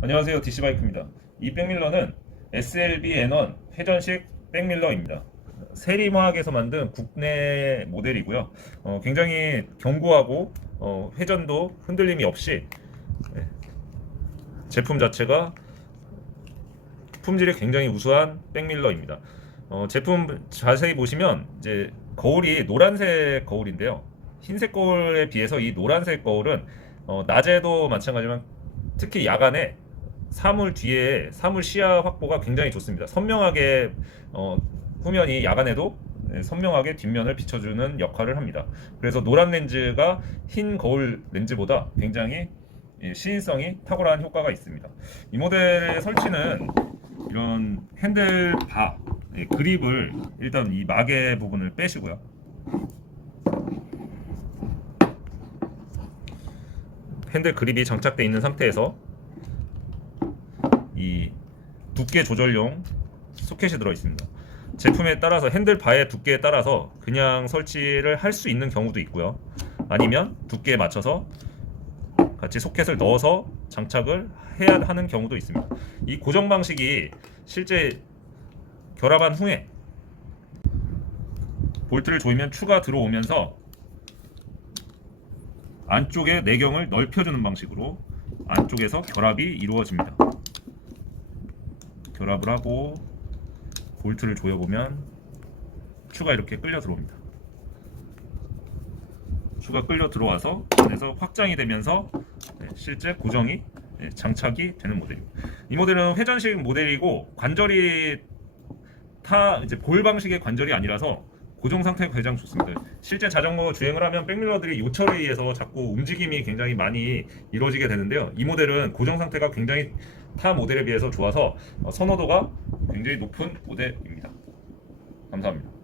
안녕하세요. DC바이크입니다. 이 백밀러는 SLB N1 회전식 백밀러입니다. 세리마학에서 만든 국내 모델이고요. 어, 굉장히 견고하고 어, 회전도 흔들림이 없이 네, 제품 자체가 품질이 굉장히 우수한 백밀러입니다. 어, 제품 자세히 보시면 이제 거울이 노란색 거울인데요. 흰색 거울에 비해서 이 노란색 거울은 어, 낮에도 마찬가지지만 특히 야간에 사물 뒤에 사물 시야 확보가 굉장히 좋습니다. 선명하게 어, 후면이 야간에도 네, 선명하게 뒷면을 비춰주는 역할을 합니다. 그래서 노란 렌즈가 흰 거울 렌즈보다 굉장히 예, 시인성이 탁월한 효과가 있습니다. 이 모델의 설치는 이런 핸들바 예, 그립을 일단 이 마개 부분을 빼시고요. 핸들 그립이 장착되어 있는 상태에서 이 두께 조절용 소켓이 들어 있습니다. 제품에 따라서 핸들 바의 두께에 따라서 그냥 설치를 할 수 있는 경우도 있고요. 아니면 두께에 맞춰서 같이 소켓을 넣어서 장착을 해야 하는 경우도 있습니다. 이 고정 방식이 실제 결합한 후에 볼트를 조이면 추가 들어오면서 안쪽에 내경을 넓혀주는 방식으로 안쪽에서 결합이 이루어집니다. 결합을 하고 볼트를 조여보면 추가 이렇게 끌려 들어옵니다. 추가 끌려 들어와서 안에서 확장이 되면서 네, 실제 고정이 네, 장착이 되는 모델입니다. 이 모델은 회전식 모델이고 관절이 타 이제 볼 방식의 관절이 아니라서 고정 상태가 가장 좋습니다. 실제 자전거 주행을 하면 백밀러들이 요철에 의해서 자꾸 움직임이 굉장히 많이 이루어지게 되는데요. 이 모델은 고정 상태가 굉장히 타 모델에 비해서 좋아서 어, 선호도가 굉장히 높은 모델입니다. 감사합니다.